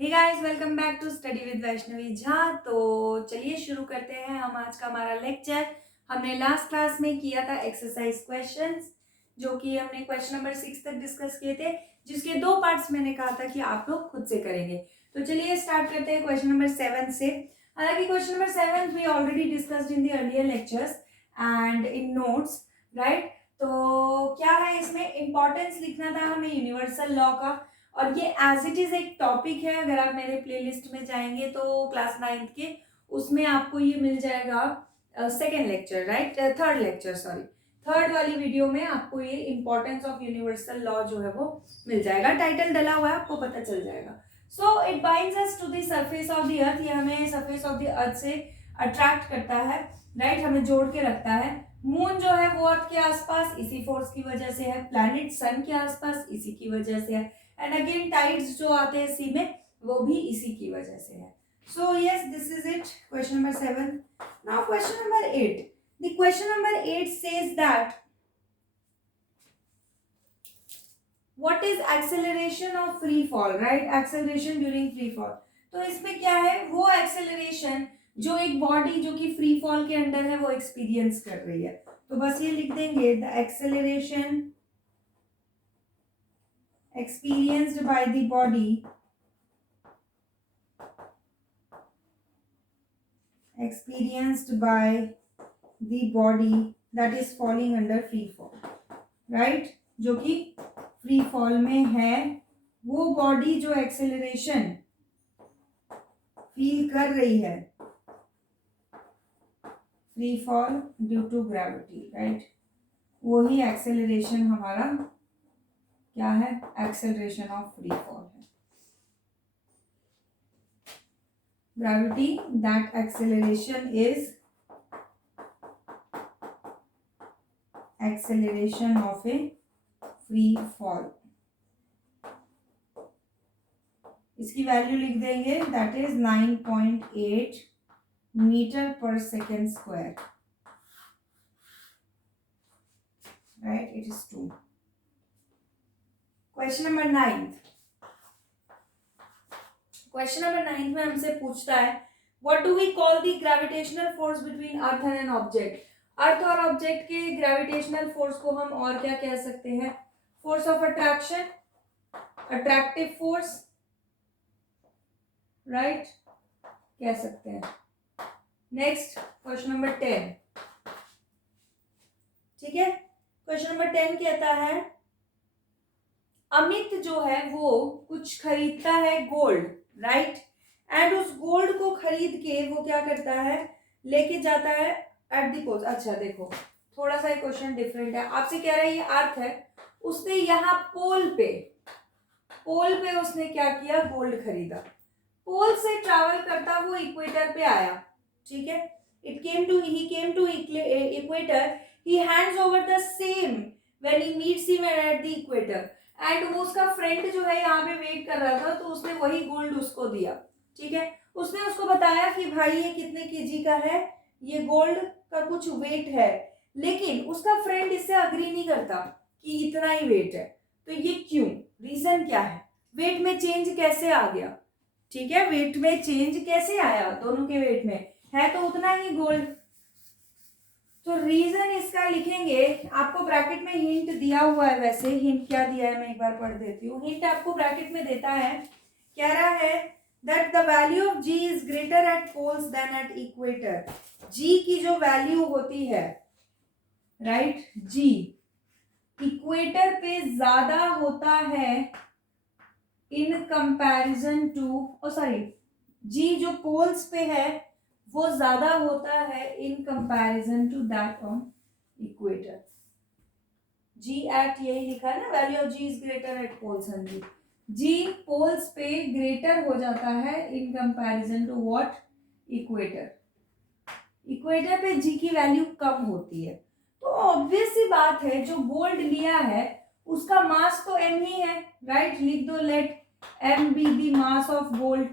Hey guys, welcome back to study with Vaishnavi Jha. तो चलिए शुरू करते हैं हम आज का हमारा लेक्चर। हमने लास्ट क्लास में किया था एक्सरसाइज क्वेश्चंस, जो कि हमने क्वेश्चन नंबर 6 तक डिस्कस किए थे, जिसके दो पार्ट्स मैंने कहा था कि आप लोग खुद से करेंगे। तो चलिए स्टार्ट करते हैं क्वेश्चन नंबर 7 से। हालांकि question number 7 we already discussed in the earlier lectures and in notes, right. तो क्या है, इसमें इंपॉर्टेंस लिखना था हमें यूनिवर्सल लॉ का, और ये एज इट इज एक टॉपिक है। अगर आप मेरे प्लेलिस्ट में जाएंगे तो क्लास 9th के उसमें आपको ये मिल जाएगा, second lecture, right, third lecture, sorry, third वाली वीडियो में आपको ये इंपॉर्टेंस ऑफ यूनिवर्सल लॉ जो है वो मिल जाएगा। टाइटल डला हुआ है, आपको पता चल जाएगा। So it binds us to the surface of the earth. ये हमें सरफेस ऑफ द अर्थ से अट्रैक्ट करता है, राइट, हमें जोड़ के रखता है। मून जो है वो अर्थ के आसपास इसी फोर्स की वजह से है, प्लैनेट सन के आसपास इसी की वजह से है, एंड अगेन टाइड्स जो आते हैं सी में वो भी इसी की वजह से है। So yes, this is it, question number 7। Now question number 8। The question number 8 says that what is acceleration of free fall, right, acceleration during free fall. तो इसमें क्या है, वो एक्सेलरेशन जो एक बॉडी जो कि फ्री फॉल के अंडर है वो एक्सपीरियंस कर रही है। तो बस ये लिख देंगे, the acceleration experienced by the body that is falling under free fall, right, जो कि फ्री फॉल में है, वो बॉडी जो एक्सेलरेशन फील कर रही है free fall due to gravity, right, वही एक्सेलरेशन हमारा क्या है, एक्सेलरेशन ऑफ फ्री फॉल है। Gravity, that acceleration is acceleration of a free fall। इसकी वैल्यू लिख देंगे, that is 9.8 metre per second square, right, it is 2। Question number 9। Question number 9 में हमसे पूछता है, what do we call the gravitational force between earth and an object. Earth और object के gravitational force को हम और क्या कह सकते हैं, force of attraction, attractive force, right, कह सकते हैं। नेक्स्ट क्वेश्चन नंबर 10, ठीक है। क्वेश्चन नंबर 10 कहता है, अमित जो है वो कुछ खरीदता है गोल्ड, राइट, एंड उस गोल्ड को खरीद के वो क्या करता है, लेके जाता है एट द पोल। अच्छा देखो, थोड़ा सा क्वेश्चन डिफरेंट है। आपसे कह रहा है ये अर्थ है, उसने यहाँ पोल पे उसने क्या किया, गोल्ड खरीदा। पोल से ट्रैवल करता वो इक्वेटर पे आया, ठीक है। He came to equator, he hands over the same when he meets him at the equator, and वो उसका फ्रेंड जो है यहाँ पे वेट कर रहा था, तो उसने वही गोल्ड उसको दिया, ठीक है। उसने उसको बताया कि भाई ये कितने केजी का है, ये गोल्ड का कुछ वेट है, लेकिन उसका फ्रेंड इससे अग्री नहीं करता कि इतना ही वेट है। तो ये क्यों, रीजन क्या है, वेट में चेंज कैसे आ गया, ठीक है, वेट में चेंज कैसे आया, दोनों के वेट में है तो उतना ही गोल्ड। तो रीजन इसका लिखेंगे, आपको ब्रैकेट में हिंट दिया हुआ है। वैसे हिंट क्या दिया है मैं एक बार पढ़ देती हूँ। हिंट आपको ब्रैकेट में देता है, कह रहा है that the value of ji is greater eight poles then at equator. जी की जो वैल्यू होती है, राइट, जी इक्वेटर पे ज्यादा होता है इन कंपैरिजन टू, सॉरी, जी जो पोल्स पे है वो ज्यादा होता है in comparison to that on equator. Ji eight, यही लिखा है ना, value of ji is greater eight poles, हाँ जी, जी पोल्स पे ग्रेटर हो जाता है in comparison to what, equator. Equator पे जी की वैल्यू कम होती है। तो ऑब्वियस सी बात है, जो गोल्ड लिया है उसका मास तो m ही है, राइट, लिख दो, late m be the mass of gold,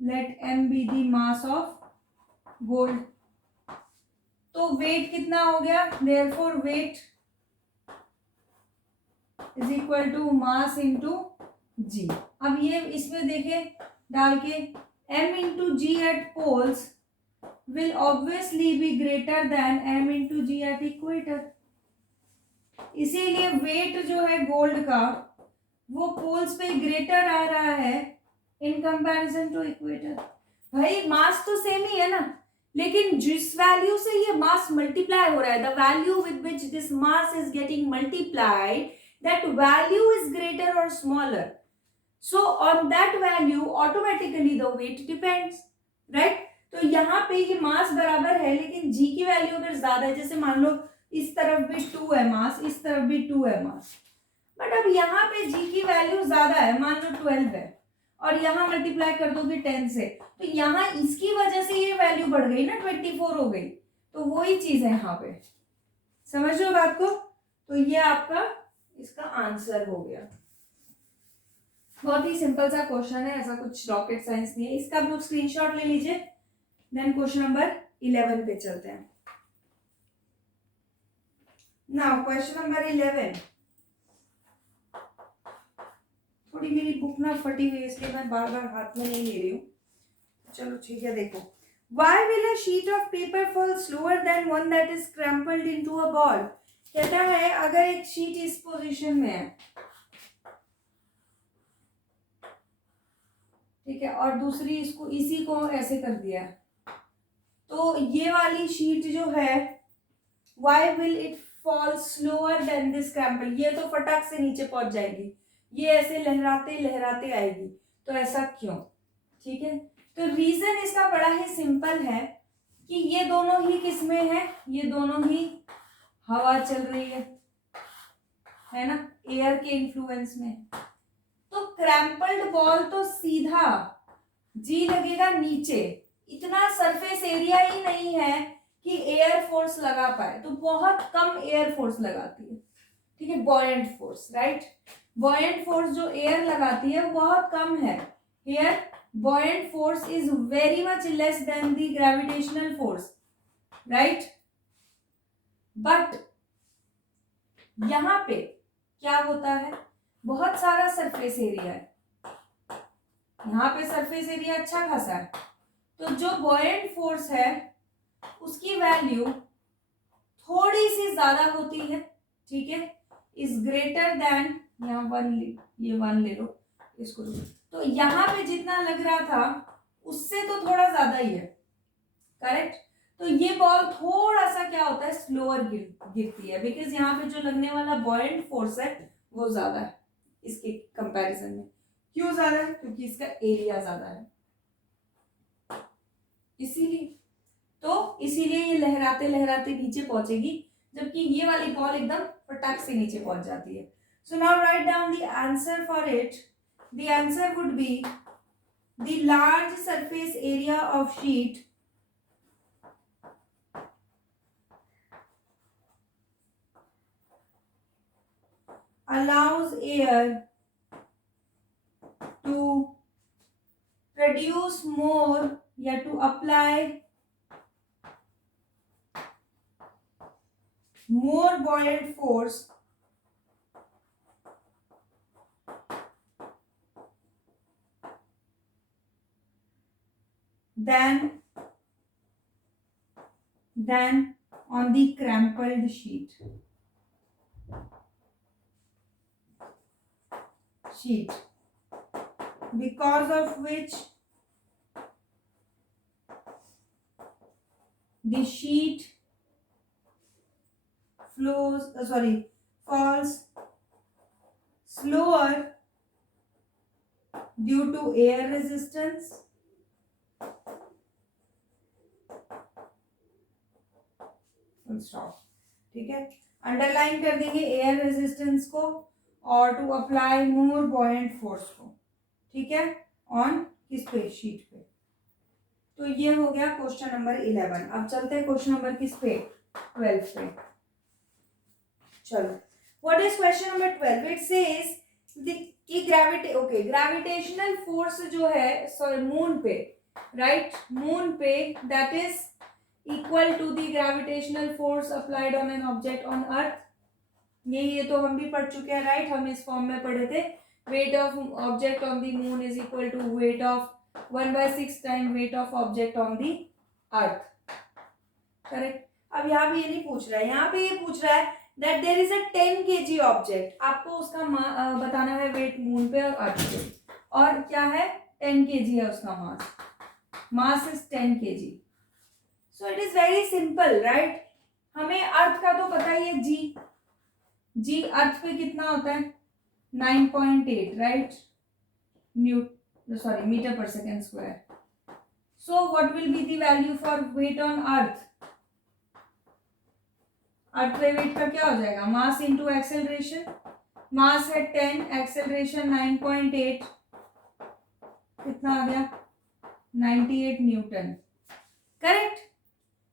let m be the mass of gold। तो वेट कितना हो गया, therefore weight is equal to mass into g. अब ये इसमें देखें डाल के, m into g at poles will obviously be greater than m into g at equator. इसीलिए वेट जो है गोल्ड का वो पोल्स पे ग्रेटर आ रहा है इन कंपैरिजन टू इक्वेटर। भाई मास तो सेम ही है ना, लेकिन जिस वैल्यू से ये मास मल्टीप्लाई हो रहा है, the value with which this mass is getting multiplied, that value is greater और smaller, so on that value automatically the weight depends, right. तो यहाँ पे ये मास बराबर है, लेकिन जी की वैल्यू अगर ज्यादा है, जैसे मान लो इस तरफ भी 2 है मास, इस तरफ भी 2 है मास, बट अब यहाँ पे जी की वैल्यू ज्यादा है, मान लो 12 है, और यहाँ मल्टीप्लाई कर दोगे 10 से, तो यहाँ इसकी वजह से ये वैल्यू बढ़ गई ना, 24 हो गई। तो वही चीज है यहाँ पे, समझ लो बात को। तो ये आपका इसका आंसर हो गया। बहुत ही सिंपल सा क्वेश्चन है, ऐसा कुछ रॉकेट साइंस नहीं है। इसका आप लोग स्क्रीनशॉट ले लीजिए। देन क्वेश्चन नंबर 11 पे चलते हैं। Now question number 11। थोड़ी मेरी बुक ना फटी हुई है, इसलिए मैं बार बार हाथ में नहीं ले रही हूँ। चलो ठीक है, देखो। Why will a sheet of paper fall slower than one that is crumpled into a ball? कहता है अगर एक शीट इस पोजीशन में है, ठीक है, और दूसरी इसको इसी को ऐसे कर दिया, तो ये वाली शीट जो है, why will it fall slower than this crumple? ये तो फटाक से नीचे पहुंच जाएगी, ये ऐसे लहराते लहराते आएगी, तो ऐसा क्यों? ठीक है, तो रीजन इसका बड़ा ही सिंपल है कि ये दोनों ही किसमें है, ये दोनों ही हवा चल रही है ना, एयर के इन्फ्लुएंस में। तो क्रैम्पल्ड बॉल तो सीधा जी लगेगा नीचे, इतना सरफेस एरिया ही नहीं है कि एयर फोर्स लगा पाए, तो बहुत कम एयर फोर्स लगाती है, ठीक है, buoyant force, right. Buoyant force जो एयर लगाती है वो बहुत कम है। Here buoyant force is very much less than the gravitational force, right? But यहाँ पे क्या होता है, बहुत सारा सरफेस एरिया है, यहाँ पे सरफेस एरिया अच्छा खासा है, तो जो buoyant फोर्स है उसकी वैल्यू थोड़ी सी ज्यादा होती है, ठीक है, इज ग्रेटर देन, यहाँ ये वन ले लो इसको, तो यहाँ पे जितना लग रहा था उससे तो थोड़ा ज्यादा ही है, करेक्ट। तो ये बॉल थोड़ा सा क्या होता है, स्लोअर गिरती है, बिकॉज यहाँ पे जो लगने वाला बॉयंट फोर्स है वो ज्यादा है इसके कंपैरिजन में। क्यों ज्यादा है? क्योंकि इसका एरिया ज्यादा है, इसीलिए। तो इसीलिए ये लहराते लहराते नीचे पहुंचेगी, जबकि ये वाली बॉल एकदम फटाक से नीचे पहुंच जाती है। So now write down the answer for it. The answer would be the large surface area of sheet allows air to produce more या to apply more buoyant force than on the crumpled sheet, because of which the sheet falls slower due to air resistance stop, ठीक है, underline कर देंगे air resistance को, और to apply more buoyant force को, ठीक है, ऑन किस पे, शीट पे। तो ये हो गया क्वेश्चन नंबर 11। अब चलते हैं क्वेश्चन नंबर किस पे, 12 पे। चलो, what is question number 12? It says कि ग्रेविटेशनल फोर्स जो है, सॉरी मून पे, राइट, मून पे, that is equal to the gravitational force applied on an object on earth. ये तो हम भी पढ़ चुके हैं, राइट, हम इस फॉर्म में पढ़े थे weight of object on the moon is equal to weight of 1/6 time weight of object on the earth. Correct. अब यहाँ पे ये नहीं पूछ रहा है, यहाँ पे ये पूछ रहा है that there is a 10 kg object. आपको उसका बताना है वेट मून पे और अर्थ पे. और क्या है, 10 kg है उसका mass. Mass is 10 kg. So it is very simple right. हमें अर्थ का तो पता ही है जी अर्थ पे कितना होता है 9.8 right metre per second square. So what will be the value for weight on earth. Earth पे वेट का क्या हो जाएगा, मास इंटू एक्सेलरेशन. मास है 10, एक्सेलरेशन 9.8, कितना आ गया 98 न्यूटन. करेक्ट.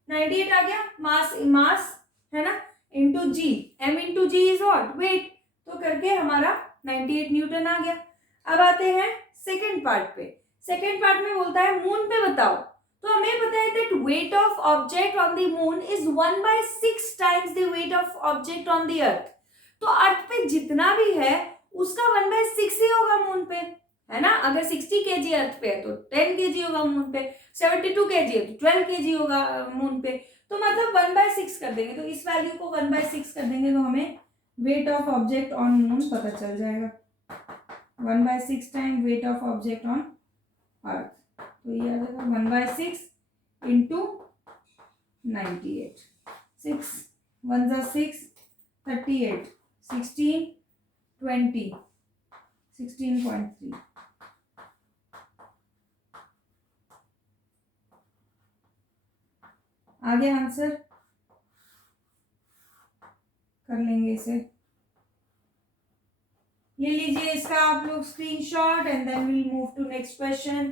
98 आ गया. मास है ना into g. M into g is what, weight. तो करके हमारा 98 न्यूटन आ गया. अब आते हैं सेकंड पार्ट पे. सेकंड पार्ट में बोलता है मून पे बताओ. तो हमें पता है that weight of object on the moon is 1/6 times the weight of object on the earth. तो अर्थ पे जितना भी है उसका 1/6 ही होगा मून पे, है ना. अगर 60 kg अर्थ पे है तो 10 kg होगा मून पे. 72 kg है तो 12 kg होगा मून पे. तो मतलब 1/6 कर देंगे. तो इस वैल्यू को 1/6 कर देंगे तो हमें weight of object on moon पता चल जाएगा. 1/6 time weight of object on अर्थ. तो ये आ जाएगा 1/6 इंटू 98. 6 1 + 6 38 16 20 16.3. आगे आंसर कर लेंगे इसे. ले लीजिए इसका आप लोग screenshot and then will move to next question.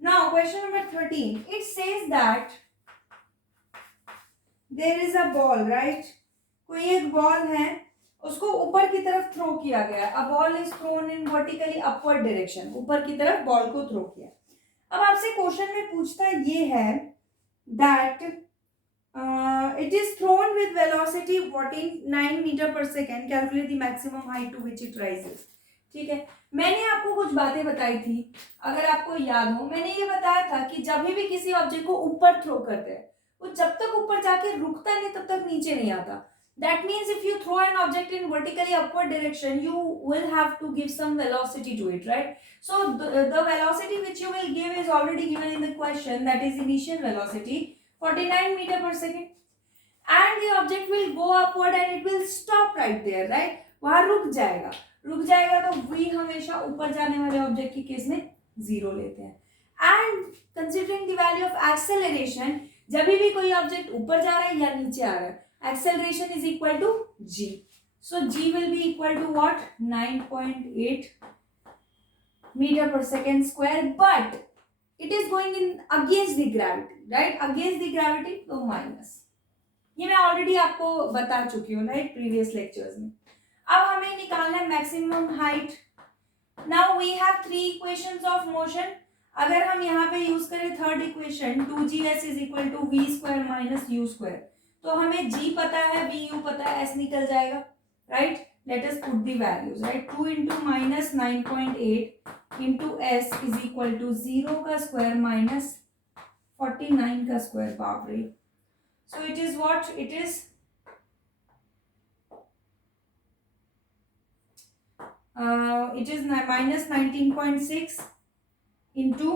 Now question number 13. It says that there is a ball right. कोई एक बॉल है, उसको ऊपर की तरफ थ्रो किया गया. A ball is thrown in vertically upward direction. ऊपर की तरफ बॉल को थ्रो किया. अब आपसे क्वेश्चन में पूछता ये है that it is thrown with velocity 49 metre per second. Calculate the maximum height to which it rises. ठीक है. मैंने आपको कुछ बातें बताई थी, अगर आपको याद हो. मैंने ये बताया था कि जब भी किसी ऑब्जेक्ट को ऊपर थ्रो करते हैं वो जब तक ऊपर जाके रुकता नहीं तब तक नीचे नहीं आता. That means if you throw an object in vertically upward direction, you will have to give some velocity to it, right? So the velocity which you will give is already given in the question, that is initial velocity 49 meter per second. And the object will go upward and it will stop right there, right? वहां रुक जाएगा. तो v हमेशा ऊपर जाने वाले object की case में 0 लेते हैं. And considering the value of acceleration, जब भी कोई ऑब्जेक्ट ऊपर जा रहा है या नीचे आ रहा है, acceleration is equal to g. So g will be equal to what? 9.8 meter per second square. But it is going in against the gravity, right? Against the gravity, तो minus. ये मैं ऑलरेडी आपको बता चुकी हूँ राइट प्रीवियस लेक्चर्स में. अब हमें निकालना है maximum height. Now we have 3 equations of motion. अगर हम यहाँ पे यूज करें third equation 2gs is equal to v square minus u square. तो हमें g पता है, v u पता है, s निकल जाएगा right. Let us put the values right. 2 into minus 9.8 into s is equal to 0 का स्क्वायर माइनस 49 का स्क्वायर. बाप रे. So it is what, it is minus 19.6 into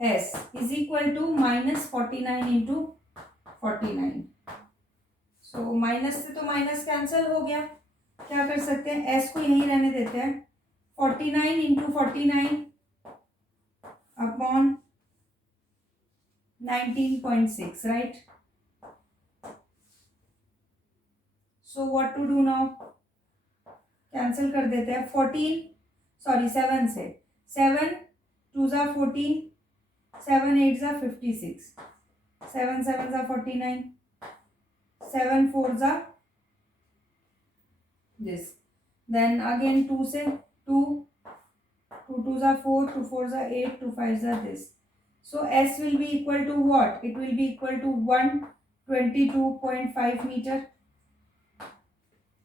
s is equal to minus 49 into 49. so minus से तो minus cancel हो गया. क्या कर सकते हैं, s को यहीं रहने देते हैं. 49 into 49 upon 19.6 right. so what to do now, cancel कर देते हैं. 7 से 7 2 ज़ा 14, 7 8 ज़ा 56, 7 7 ज़ा 49, 7 4 ज़ा this. Then again 2 से 2 2 2 ज़ा 4, 2 4 ज़ा 8, 2 5 ज़ा this. So S will be equal to what? It will be equal to 122.5 metre.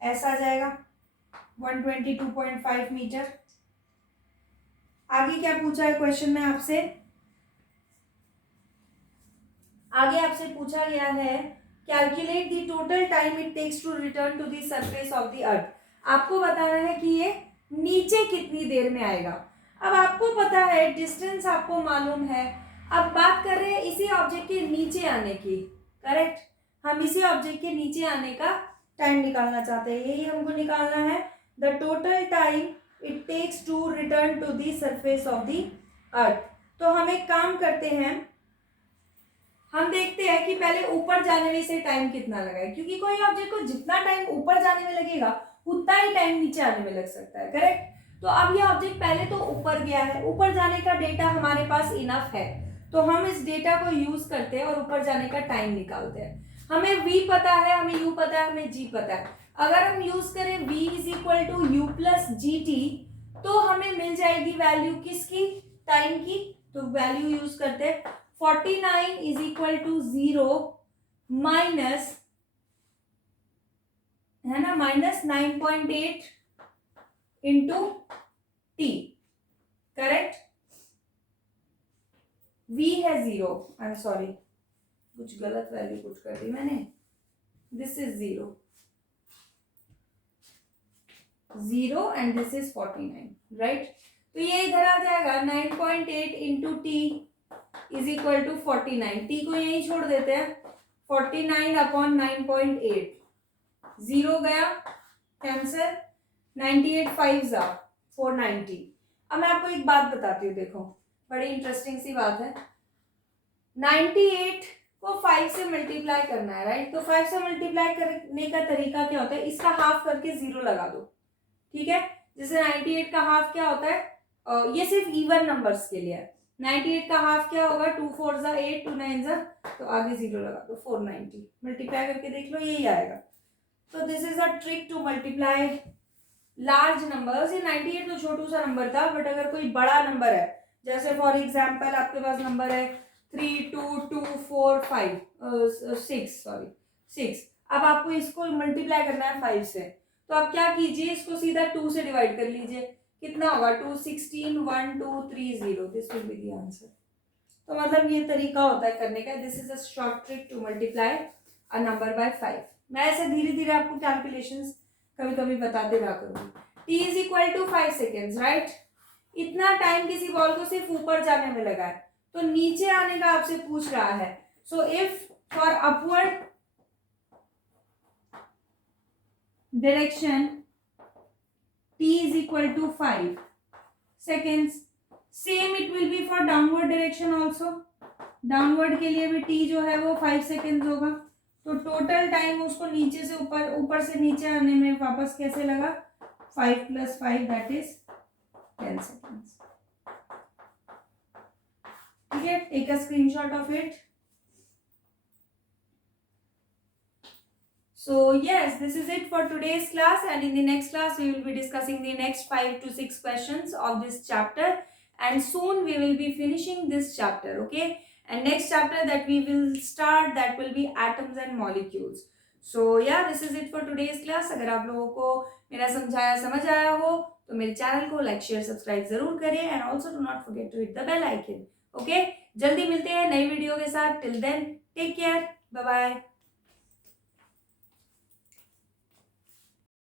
ऐसा आ जाएगा 122.5 मीटर. आगे क्या पूछा है क्वेश्चन में आपसे? आगे आपसे पूछा गया है calculate the total time it takes to return to the surface of the earth. आपको बताना है कि ये नीचे कितनी देर में आएगा. अब आपको पता है डिस्टेंस आपको मालूम है. अब बात कर रहे हैं इसी ऑब्जेक्ट के नीचे आने की. करेक्ट. हम इसी ऑब्जेक्ट के नीचे आने का टाइम निकालना चाहते हैं. यही हमको निकालना है the total time it takes to return to the surface of the earth. तो हम एक काम करते हैं, हम देखते हैं कि पहले ऊपर जाने में इसे टाइम कितना लगा है, क्योंकि कोई ऑब्जेक्ट को जितना टाइम ऊपर जाने में लगेगा उतना ही टाइम नीचे आने में लग सकता है. करेक्ट. तो अब ये ऑब्जेक्ट पहले तो ऊपर गया है, ऊपर जाने का डेटा हमारे पास इनफ है, तो हम इस डेटा को यूज करते हैं और ऊपर जाने का टाइम निकालते हैं. हमें v पता है, हमें u पता है, हमें g पता है. अगर हम यूज करें v is equal to u plus g t, तो हमें मिल जाएगी वैल्यू किसकी? टाइम की. तो वैल्यू यूज करते हैं 49 इज इक्वल टू 0 माइनस, है ना, minus 9.8 into T. Correct. v है 0. आई एम सॉरी, कुछ गलत वैल्यू पुट कर दी मैंने. This is 0 and this is 49. Right. तो ये इधर आ जाएगा 9.8 into t is equal to 49. T को यही छोड़ देते हैं. 49 अपॉन 9.8, 0 गया कैंसर. 98 5 जा 490. अब मैं आपको एक बात बताती हूँ, देखो बड़ी इंटरेस्टिंग सी बात है. 98 को 5 से मल्टीप्लाई करना है. राइट. तो 5 से मल्टीप्लाई करने का तरीका क्या होता है? इसका हाफ करके 0 लगा दो. ठीक है. जैसे 98 का हाफ क्या होता है? ये सिर्फ इवन नंबर्स के लिए है. 98 का हाफ क्या होगा? 2 4 जा 8, 2 9 जा, तो आगे 0 लगा दो. 490 मल्टीप्लाई करके देख लो, यही आएगा. तो this is a trick to multiply large numbers. ये 98 तो छोटू सा नंबर था, बट अगर कोई बड़ा नंबर है, जैसे फॉर एग्जाम्पल आपके पास नंबर है 3 2 2 4 5 6 सॉरी 6. अब आपको इसको मल्टीप्लाई करना है 5 से, तो आप क्या कीजिए, इसको सीधा 2 से डिवाइड कर लीजिए. कितना होगा? 2 16 1 2 3 0. This will be the answer. तो मतलब ये तरीका होता है करने का. This is a short trick to multiply a number by 5. मैं ऐसे धीरे धीरे आपको कैलकुलेशंस कभी कभी बताते रहा करूंगी. t is equal to 5 seconds. Right. इतना टाइम किसी बॉल को सिर्फ ऊपर जाने में लगा है, तो नीचे आने का आपसे पूछ रहा है. So if for upward direction t is equal to 5 seconds, same it will be for downward direction also. Downward के लिए भी t जो है वो 5 सेकेंड्स होगा. तो टोटल टाइम उसको नीचे से ऊपर, ऊपर से नीचे आने में वापस कैसे लगा? 5 + 5 दैट इज 10 seconds. ठीक है. Take a screenshot of it. So yes, this is it for today's class, and in the next class we will be discussing the next 5 to 6 questions of this chapter, and soon we will be finishing this chapter. Okay. And next chapter that we will start, that will be atoms and molecules. So yeah, this is it for today's class. अगर आप लोगों को मेरा समझाया समझ आया हो तो मेरे चैनल को लाइक शेयर सब्सक्राइब जरूर करें, and also do not forget to hit the bell icon. Okay. जल्दी मिलते हैं नई वीडियो के साथ. Till then take care. Bye bye.